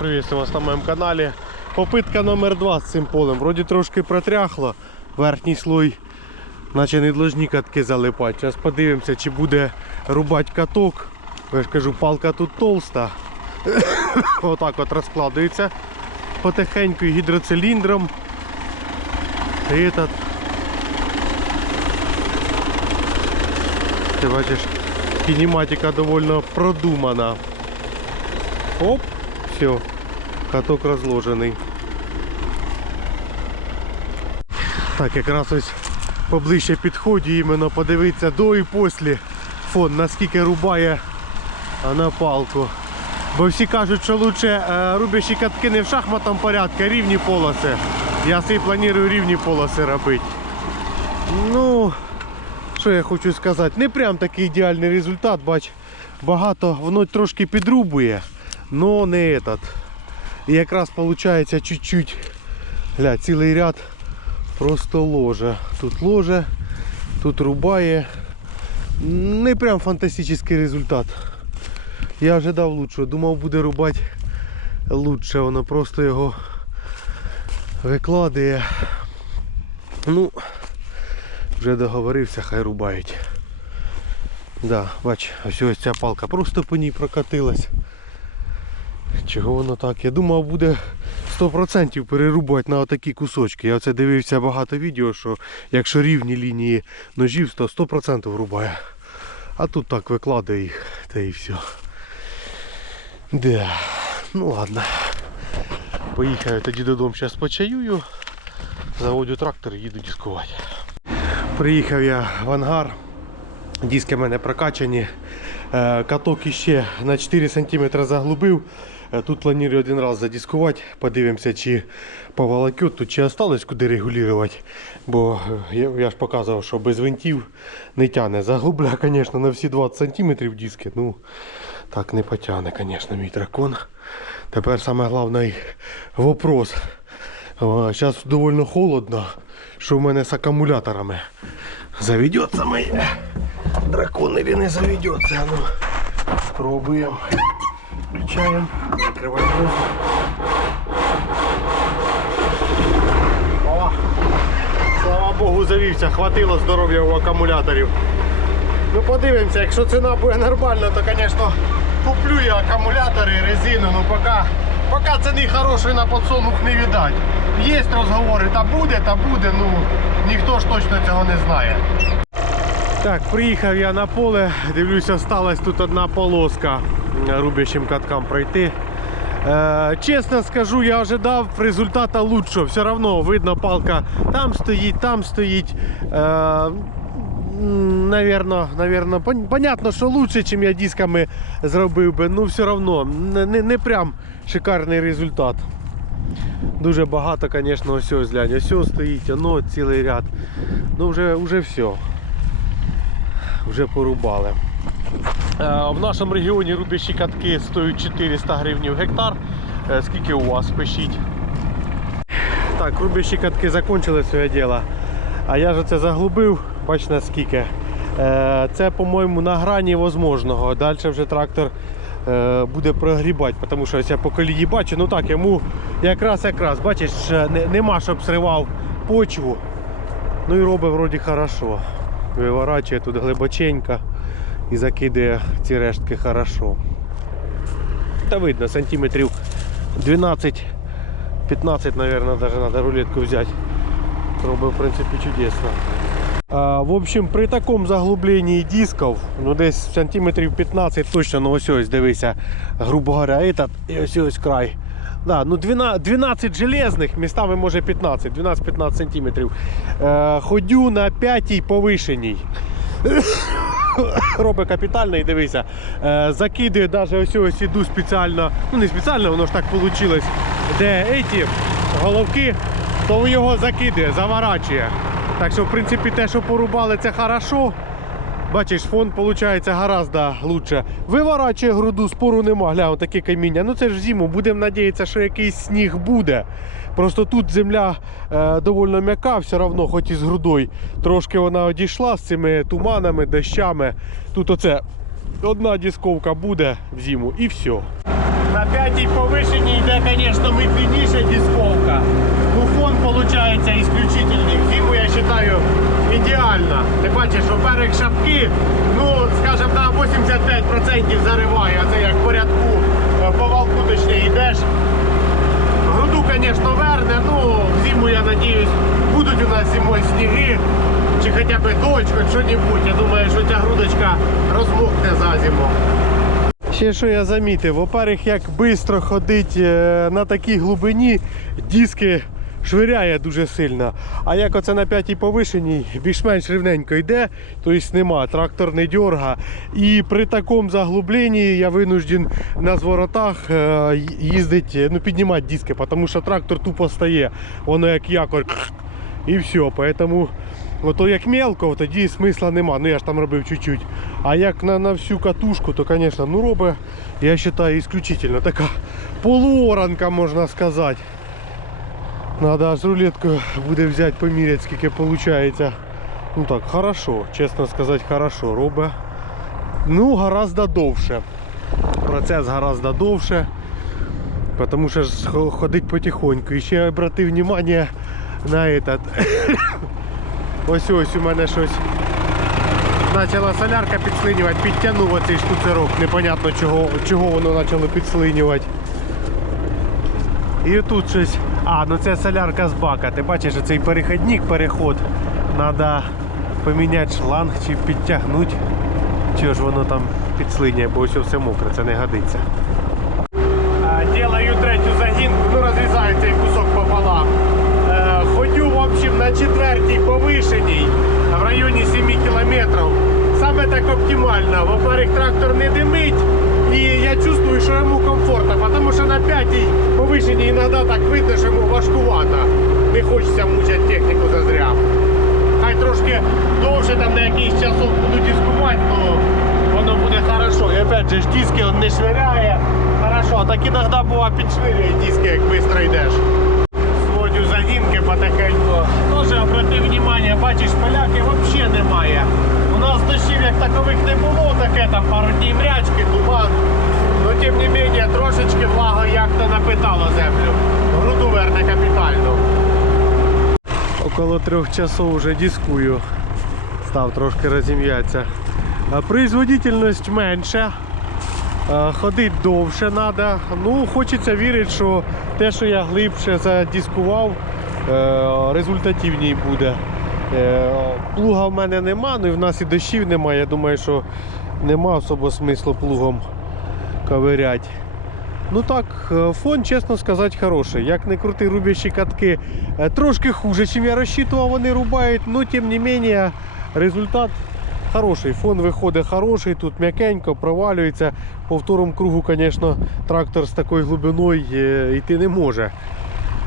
приветствую вас на моєму каналі. Попитка номер 2 з цим полем. Вроді трошки протряхло. Верхній слой, наче не должні катки залипати. Зараз подивимося, чи буде рубати каток. Я ж кажу, палка тут толста. Отак от розкладується потихеньку гідроциліндром. І Этот. Ти бачиш, кінематика довольно продумана. Оп, все, каток розложений. Так, якраз ось поближче підходю іменно подивитися до і після фон, наскільки рубає на палку. Бо всі кажуть, що лучше е, рубящі катки не в шахматному порядку, а рівні полоси. Я собі планую рівні полоси робити. Ну, що я хочу сказати, не прям такий ідеальний результат, бач, багато воно трошки підрубує, но не этот. І якраз виходить чуть-чуть, гля, цілий ряд просто ложе. Тут ложе, тут рубає. Не прям фантастичний результат. Я ожидав лучшого, думав буде рубати лучше, воно просто його викладає. Ну, вже договорився, хай рубають. Да, бач, ось ось ця палка просто по ній прокатилась. Чого воно так? Я думав буде 100% перерубувати на отакі кусочки. Я оце дивився багато відео, що якщо рівні лінії ножів, то 100% рубає. А тут так викладає їх, та і все. Да. Ну ладно. Поїхаю тоді додому, зараз почаюю. Заводю трактор і їду дискувати. Приїхав я в ангар. Диски в мене прокачані. Е, Каток іще на 4 см заглубив. Е, Тут планую один раз задискувати. Подивимося, чи поволокет тут чи осталось куди регулювати. Бо е, я, я ж показував, що без винтів не тягне. Заглубля, звісно, на всі 20 см диски. Ну, так не потягне, звісно, мій дракон. Тепер саме головний вопрос. Зараз доволі холодно, що в мене з акумуляторами. Заведеться моє. Дракон или не заведеться. Ну, пробуємо. Включаємо. Відкриваємо. О, слава Богу, завівся. Хватило здоров'я у акумуляторів. Ну подивимося, якщо ціна буде нормальна, то звісно куплю я акумулятори, резину, ну поки, поки ціни хорошої на подсолнух не віддать. Є розговори, та буде, та буде, ну ніхто ж точно цього не знає. Так, приїхав я на поле, дивлюся, сталась тут одна полоска рубящим каткам пройти. Е, чесно скажу, я ожидав результата лучшого. Все одно видно, палка там стоїть, там стоїть. Е, Наверно, наверно, понятно, що лучше, чим я дисками зробив би, ну все одно не, не, прям шикарний результат. Дуже багато, звісно, ось ось глянь, ось стоїть, воно цілий ряд. Ну вже, вже все. Вже порубали. Е, В нашому регіоні рубящі катки стоять 400 гривень в гектар. Е, Скільки у вас пишіть? Так, рубящі катки закончили своє діло. А я ж це заглубив, бач наскільки. Е, Це, по-моєму, на грані возможного. Далі вже трактор буде прогрібати, тому що ось я по колії бачу, ну так, йому якраз якраз, бачиш, нема, щоб сривав почву. Ну і робить вроді хорошо. Виворачує тут глибоченько і закидає ці рештки хорошо. Та видно, сантиметрів 12 15, наверное, даже надо рулетку взять. Робить, в принципі, чудесно. А, в общем, при такому заглубленні дисків, ну десь сантиметрів 15 точно, ну ось ось дивися, грубо говоря, этот, і ось ось край. Да, ну 12, 12 железних, містами може 15, 12-15 сантиметрів. Е, ходю на п'ятій повишеній. Робить капітально і дивися. Е, закидує навіть ось ось іду спеціально, ну не спеціально, воно ж так вийшло, де еті головки, то його закидує, заворачує. Так що, в принципі, те, що порубали, це хорошо. Бачиш, фон виходить гораздо лучше. Виворачує груду, спору нема. Гля, таке каміння. Ну це ж зиму. Будемо надіятися, що якийсь сніг буде. Просто тут земля е, доволі м'яка, все одно, хоч і з грудою. Трошки вона одійшла з цими туманами, дощами. Тут оце одна дисковка буде в зиму і все. На п'ятій повишенні йде, звісно, медленніша дисковка. Ну, фон виходить исключительний. В Зиму я вважаю ідеально. Ти бачиш, во-первых, шапки, ну, скажімо, на 85% зариває. А це як в порядку е, по валку точно йдеш. Звісно, верне, ну, зиму, я надіюсь, будуть у нас зимою сніги, чи хоча б дощ, хоч що-небудь. Я думаю, що ця грудочка розмокне за зиму. Ще що я замітив, во-первых, як швидко ходить е, на такій глибині, диски швиряє дуже сильно. А як оце на п'ятій повишеній, більш-менш рівненько йде, тобто нема, трактор не дерга. І при такому заглубленні я винужден на зворотах е, їздити, ну, піднімати диски, тому що трактор тупо стає, воно як якорь. І все, поэтому ото як мелко, тоді смисла нема. Ну я ж там робив чуть-чуть. А як на, на всю катушку, то, звісно, ну робить, я вважаю, исключительно така полуоранка, можна сказати. Надо аж рулетку буде взяти, поміряти, скільки виходить. Ну так, хорошо, чесно сказати, хорошо робить. Ну, гораздо довше. Процес гораздо довше. Потому що ходить потихоньку. І ще я обратив внимание на этот. ось ось у мене щось. Почала солярка підслинювати, підтягнув оцей штуцерок. Непонятно чого, чого воно почало підслинювати. І тут щось. А, ну це солярка з бака. Ти бачиш, цей перехідник, переход. Треба поміняти шланг чи підтягнути. Чого ж воно там підслиняє, бо ось все мокре, це не годиться. Делаю третю загінку, ну розрізаю цей кусок пополам. Е, Ходю, в общем, на четвертій повишеній в районі 7 кілометрів. Саме так оптимально. Во-первых, трактор не димить. І я чувствую, що йому комфортно, тому що на п'ятій повишеній іноді так видно, що йому важкувато. Не хочеться мучати техніку зазря. Хай трошки довше там на якийсь часок буду дискувати, то воно буде хорошо. І опять же диски он не швиряє. Хорошо, так іноді буває підшвирює диски, як швидко йдеш. Сводю загінки потихеньку. Тоже обрати внимание, бачиш. У як такових не було, таке там пару днів мрячки, туман. Но тим не менее трошечки влага як-то напитало землю. Груду верне капітально. Около трьох часов вже дискую. Став трошки розім'ятися. Производительність менша. Е, Ходить довше треба. Ну, хочеться вірити, що те, що я глибше задискував, е, результативній буде. Е, Плуга в мене нема, ну і в нас і дощів немає. Я думаю, що нема особо смислу плугом ковиряти. Ну так, е, фон, чесно сказати, хороший. Як не крути рубящі катки, е, трошки хуже, чим я розчитував, вони рубають, але тим не менше результат хороший. Фон виходить хороший, тут м'якенько, провалюється. По второму кругу, звісно, трактор з такою глибиною йти не може,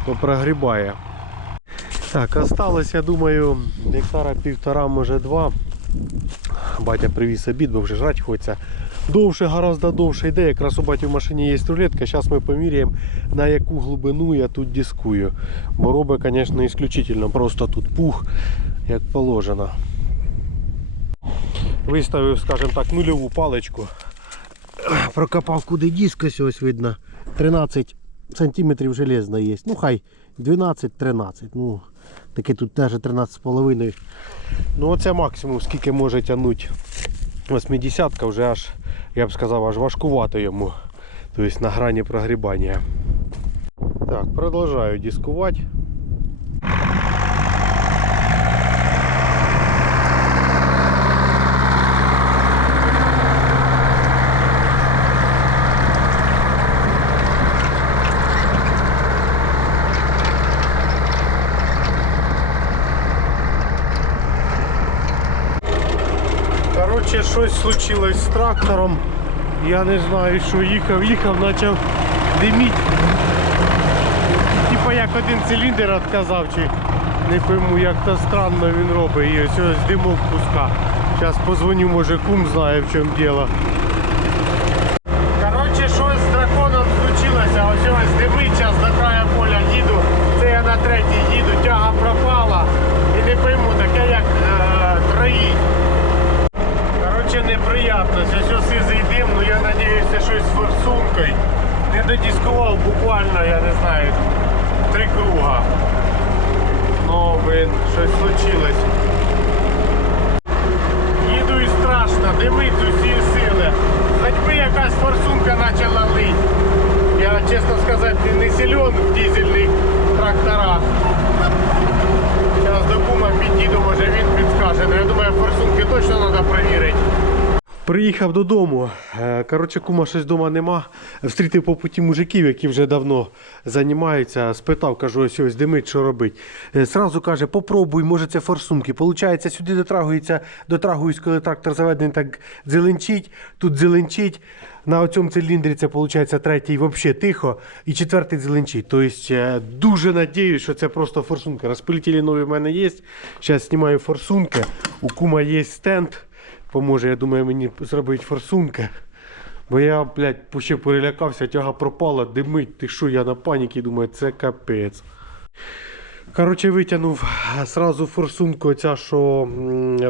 то прогрібає. Так, осталось, я думаю, гектара півтора, може два. Батя привіз обід, бо вже жрати хочеться. Довше, гораздо довше йде. Якраз у баті в машині є рулетка. Зараз ми поміряємо, на яку глибину я тут дискую. Бо робить, звісно, ісключительно. Просто тут пух, як положено. Виставив, скажімо так, нульову паличку. Прокопав куди диск, ось видно. 13 сантиметрів железна є. Ну хай 12-13. Ну, таке тут теж 13,5. Ну оце максимум, скільки може тягнути 80 вже аж, я б сказав, аж важкувато йому. Тобто на грані прогрібання. Так, продовжую дискувати. Коротше, щось случилось з трактором. Я не знаю, що їхав, їхав, почав диміть. Типа як один циліндр відказав, чи не пойму, як то странно він робить. І ось ось димок пуска. Зараз позвоню, може кум знає в чому діло. Коротше, щось з драконом случилося. Ось ось димить, зараз до краю поля їду. Це я на третій їду, тяга пропала. І не пойму, таке як е, троїть. Короче, неприятно. Сейчас сизий дим, но я надеюсь, це щось з форсункою. Не додіскував буквально, я не знаю, три круга. Ну, щось случилось. Їду і страшно, димить з усієї сили. Хоч якась форсунка почала лить. Я, чесно сказати, не силен в дизельних тракторах. Зараз до кума підійду, може він підскаже. Ну, я думаю, форсунки точно треба перевірити. Приїхав додому. Е, Коротше, кума щось вдома нема. Встрітив по путі мужиків, які вже давно займаються. Спитав, кажу, ось ось димить, що робить. Е, Сразу каже, попробуй, може це форсунки. Получається, сюди дотрагується, дотрагуюсь, коли трактор заведений, так дзеленчить, тут дзеленчить. На цьому циліндрі це виходить третій взагалі тихо і четвертий дзеленчить. Тобто е, дуже надіюсь, що це просто форсунка. Розпилителі нові в мене є. Зараз знімаю форсунки. У кума є стенд поможе, я думаю, мені зробити форсунки. Бо я, блядь, ще перелякався, тяга пропала, димить, ти що, я на паніки думаю, це капець. Коротше, витягнув сразу форсунку, оця, що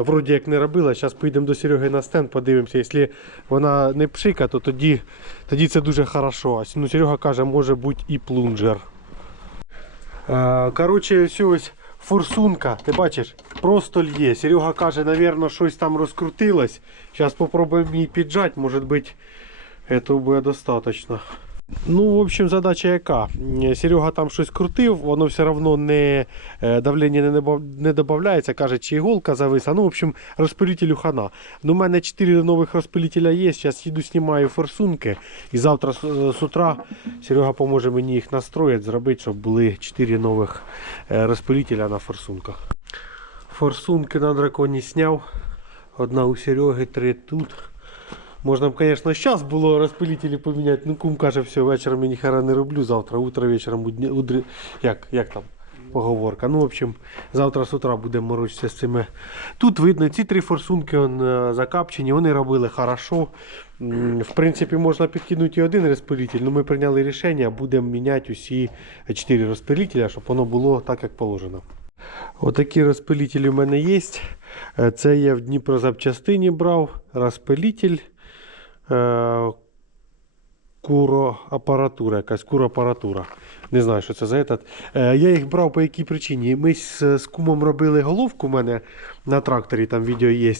вроді як не робила. Зараз поїдемо до Сереги на стенд, подивимося. Якщо вона не пшика, то тоді, тоді це дуже хорошо. Ну, Серега каже, може бути і плунжер. Коротше, ось форсунка, ти бачиш, просто льє. Серега каже, мабуть, щось там розкрутилось. Зараз спробуємо її піджати, може бути, цього буде достатньо. Ну, в общем, задача яка? Е, Серега там щось крутив, воно все одно не е, давлення не, не додається, каже, чи іголка зависла. Ну, в общем, розпилителю хана. Ну, у мене 4 нових розпилителя є. Зараз їду, знімаю форсунки. І завтра з, з утра Серега поможе мені їх настроїти, зробити, щоб були 4 нових е, розпилителя на форсунках. Форсунки на драконі зняв. Одна у Сереги, три тут. Можна б, звісно, зараз було розпилителі поміняти. Ну, кум каже, все, вечором я ніхера не роблю, завтра утро вечором будня, удри... як, як там поговорка. Ну, в общем, завтра з утра будемо морочитися з цими. Тут видно, ці три форсунки он, е, закапчені, вони робили хорошо. В принципі, можна підкинути і один розпилитель, але ми прийняли рішення, будемо міняти усі чотири розпилителя, щоб воно було так, як положено. Отакі розпилителі в мене є. Е, Це я в Дніпрозапчастині брав. Розпилитель. Е, Куроапаратура, якась куроапаратура. Не знаю, що це за этот. Е, я їх брав по якій причині. Ми з, з кумом робили головку у мене на тракторі, там відео є.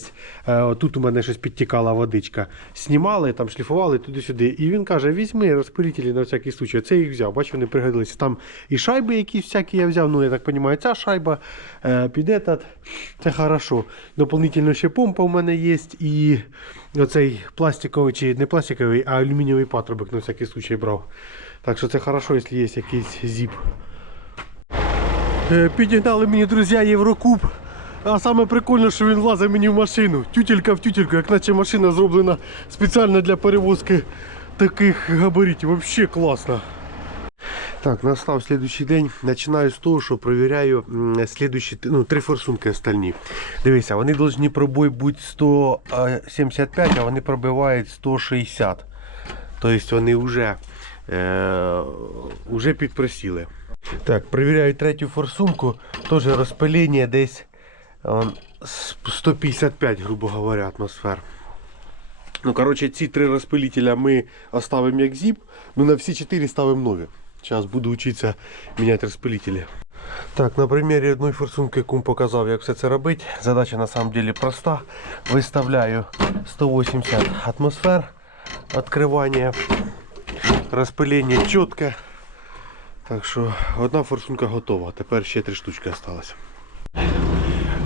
Е, тут у мене щось підтікала водичка. Знімали, там шліфували туди-сюди. І він каже: візьми розпилителі на всякий случай. Це їх взяв. Бачу, вони пригодилися. Там і шайби якісь всякі я взяв. Ну, я так розумію, ця шайба е, під этот. Це хорошо. Дополнительно ще помпа у мене є. І оцей пластиковий, чи не пластиковий, а алюмінієвий патрубок на всякий случай брав. Так що це хорошо, якщо є якийсь зіп. Е, Підігнали мені, друзі, Єврокуб. А саме прикольно, що він влазить мені в машину. Тютелька в тютельку, як наче машина зроблена спеціально для перевозки таких габаритів. Взагалі класно. Так, настав слідуючий день. Починаю з того, що перевіряю м, слідуючі, ну, три форсунки остальні. Дивися, вони повинні пробой бути 175, а вони пробивають 160. Тобто вони вже, вже підпросіли. Так, перевіряю третю форсунку. Теж розпилення десь он, 155, грубо говоря, атмосфер. Ну, коротше, ці три розпилителя ми оставимо як зіп, ну на всі чотири ставимо нові. Зараз буду вчитися міняти розпилителі. Так, на примірі одної форсунки кум показав, як все це робити. Задача на самом деле проста. Виставляю 180 атмосфер відкривання, розпилення чітке. Так що одна форсунка готова. Тепер ще три штучки залишилось.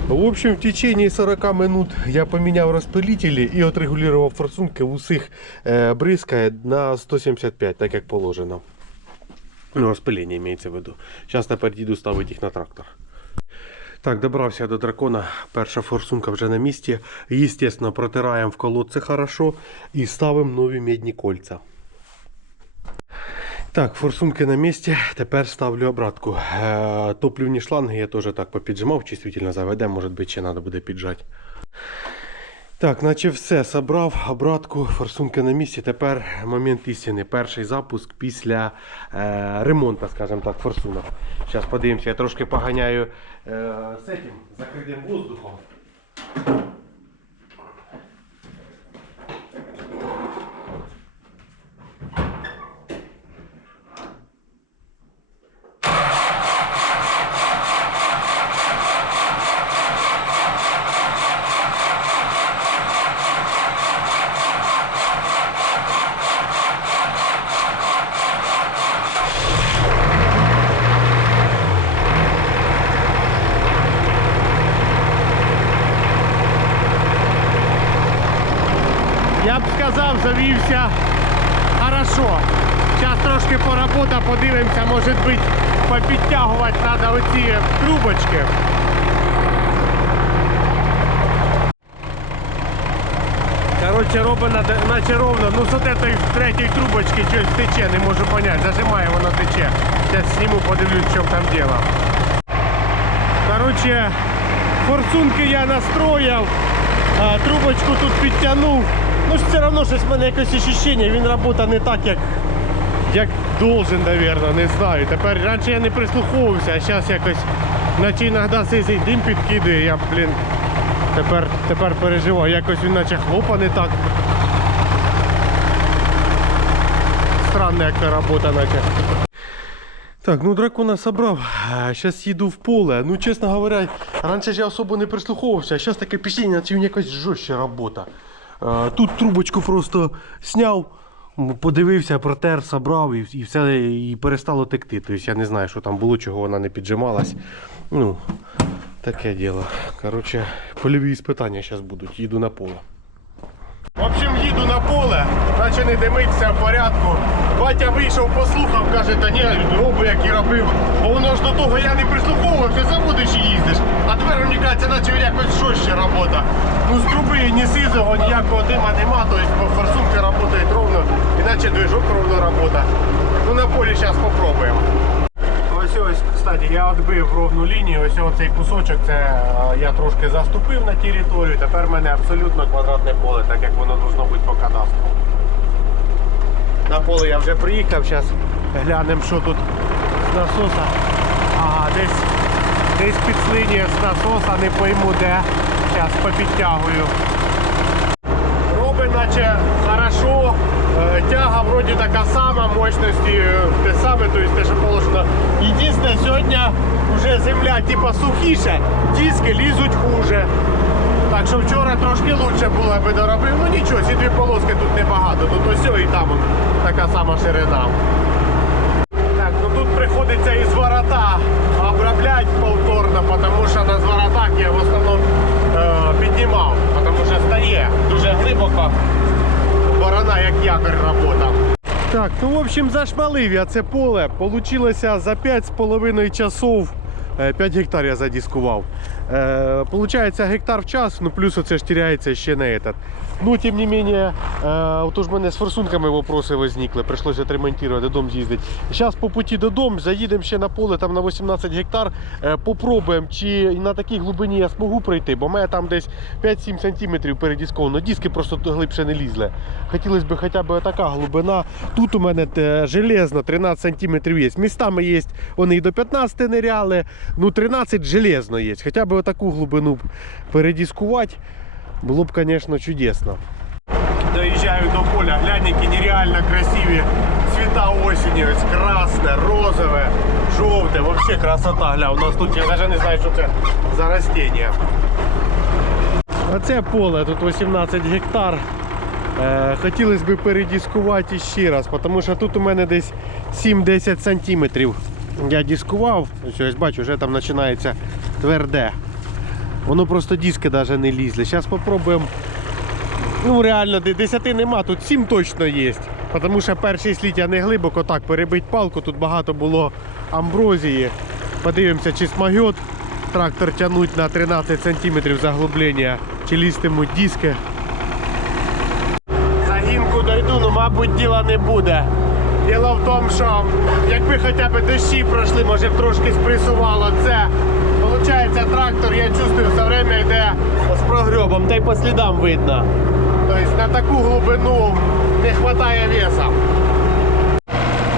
В общем, в течение 40 минут я поменял распылители и отрегулировал форсунки. В усіх е, бризкає на 175, так як положено. Ну, розпилення имеется в виду. Зараз тепер їду ставити їх на трактор. Так, добрався до дракона. Перша форсунка вже на місці. Естественно, протираємо в колодце хорошо і ставимо нові медні кольця. Так, форсунки на місці. Тепер ставлю обратку. Е, Топлівні шланги я теж так попіджимав, чувствительно заведемо, може бути ще треба буде піджати. Так, наче все собрав, обратку, форсунки на місці. Тепер момент істини. Перший запуск після е, ремонту, скажімо так, форсунок. Зараз подивимося, я трошки поганяю е, з цим закритим воздухом. Сказав, завівся хорошо. Зараз трошки поработа, подивимося, може бути, попідтягувати треба оці трубочки. Коротше, робить наче ровно. Ну з от этой третьої трубочки щось тече, не можу поняти. Зажимає, воно тече. Зараз зніму, подивлюсь, чому там діло. Коротше, форсунки я настроїв, трубочку тут підтягнув. Ну все одно щось в мене якесь ощущення, він працює не так, як, як должен, мабуть, не знаю. Тепер раніше я не прислуховувався, а зараз якось наче іноді цей дим підкидає, я, блін, тепер, тепер переживаю. Якось він наче хлопа не так. Странно, як та робота наче. Так, ну дракона собрав. Зараз їду в поле. Ну, чесно говоря, раніше я особо не прислуховувався, а зараз таке впечатлення, наче він якась жорстча робота. Тут трубочку просто сняв, подивився, протер, собрав і, все і перестало текти. Тобто я не знаю, що там було, чого вона не піджималась. Ну, таке діло. Коротше, польові іспитання зараз будуть, їду на поле. В общем, їду на поле, наче не димить, в порядку. Батя вийшов, послухав, каже, та ні, роби, як і робив. Бо воно ж до того я не прислуховувався, забудеш і їздиш. А тепер мені кажеться, наче якось жорстче робота. Ну з труби ні сизого, ніякого дима нема, тобто форсунки працюють ровно, іначе движок ровно робота. Ну на полі зараз спробуємо. Ось ось, кстати, я відбив ровну лінію. Ось оцей кусочок, це е, я трошки заступив на територію. Тепер в мене абсолютно квадратне поле, так як воно должно бути по кадастру. На поле я вже приїхав, зараз глянемо, що тут з насоса. Ага, десь, десь підслинює з насоса, не пойму де. Зараз попідтягую. Робить наче хорошо. Е, Тяга вроді така сама, мощності е, те саме, тобто те, що положено. Єдине, сьогодні вже земля типа сухіша, диски лізуть хуже. Так що вчора трошки лучше було, аби доробив. Ну нічого, ці дві полоски тут небагато. Тут ось і там така сама ширина. Так, ну тут приходиться із ворота обробляти повторно, тому що на зворотах я в основному е, піднімав, тому що стає дуже глибоко. Борона як якорь работав. Так, ну в общем зашмалив я це поле. Получилося за 5,5 часов. 5 гектар я задискував. Е, получається гектар в час, ну плюс оце ж теряється ще на этот. Ну, тим не менее, е, в мене з форсунками вопроси возникли, прийшлося отремонтувати, додому з'їздити. Зараз по путі додому заїдемо ще на поле там на 18 гектар, е, попробуємо, чи на такій глибині я зможу пройти, бо в мене там десь 5-7 сантиметрів передісковано, диски просто глибше не лізли. Хотілося б хоча б така глибина. Тут у мене е, железно 13 сантиметрів є. Містами є, вони і до 15 ниряли, ну 13 железно є. Хоча б таку глибину б передіскувати, було б, звісно, чудесно. Доїжджаю до поля, глянь, які нереально красиві цвіта осені. Ось красне, розове, жовте. Вообще красота, гля. У нас тут я навіть не знаю, що це за растіння. Оце поле, тут 18 гектар. Е, хотілося б передіскувати ще раз, тому що тут у мене десь 7-10 сантиметрів. Я дискував, ось бачу, вже там починається тверде. Воно просто диски навіть не лізли. Зараз спробуємо. Ну реально, 10 нема, тут 7 точно є. Тому що перший слід я не глибоко так перебить палку, тут багато було амброзії. Подивимося, чи смагет трактор тягнуть на 13 см заглублення, чи лізтимуть диски. Загінку дойду, ну мабуть діла не буде. Діло в тому, що якби хоча б дощі пройшли, може б трошки спресувало це. Получається, трактор, я чувствую, все время йде з прогребом, та й по слідам видно. Тобто на таку глибину не вистачає веса.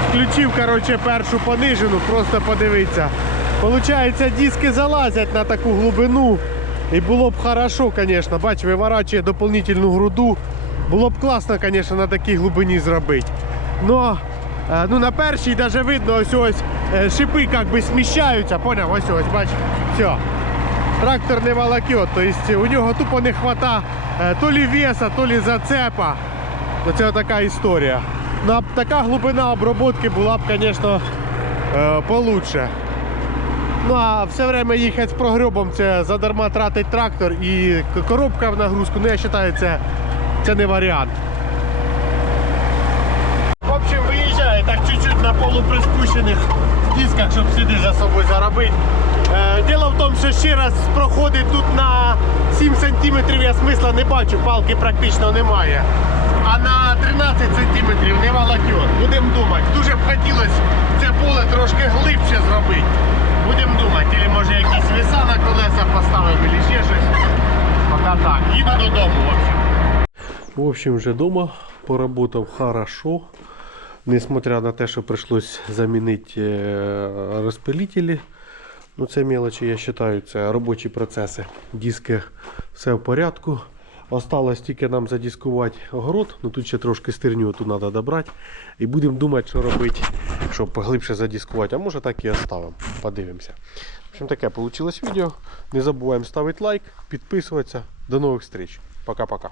Включив коротше, першу понижену, просто подивіться. Получається, диски залазять на таку глибину. І було б хорошо, звісно, бач, виворачує дополнительну груду. Було б класно, звісно, на такій глибині зробити. Но е, ну, на першій навіть видно, ось ось е, шипи як би сміщаються, поняв? Ось ось, бач, все. Трактор не волокет, тобто у нього тупо не вистачає то лі веса, то лі зацепа. Це така історія. Ну, така глибина обробки була б, звісно, е, получше. Ну а все время їхати з прогребом це задарма тратить трактор і коробка в нагрузку. Ну я вважаю, це, це не варіант. Полуприспущених дисках, щоб сюди за собою заробити. Е, Діло в тому, що ще раз проходить тут на 7 см я смисла не бачу, палки практично немає. А на 13 см не волокет. Будемо думати. Дуже б хотілося це поле трошки глибше зробити. Будемо думати, або може якісь віса на колеса поставимо, або ще щось. Поки так. Їду додому, в общем. В общем, вже вдома поработав хорошо. Несмотря на те, що прийшлось замінити е, розпилителі. Ну, це мелочі, я вважаю, це робочі процеси. Диски все в порядку. Осталось тільки нам задіскувати огород. Ну тут ще трошки стерню тут треба добрати. І будемо думати, що робити, щоб поглибше задіскувати. А може так і оставимо. Подивимося. В общем, таке вийшло відео. Не забуваємо ставити лайк, підписуватися. До нових зустріч. Пока-пока.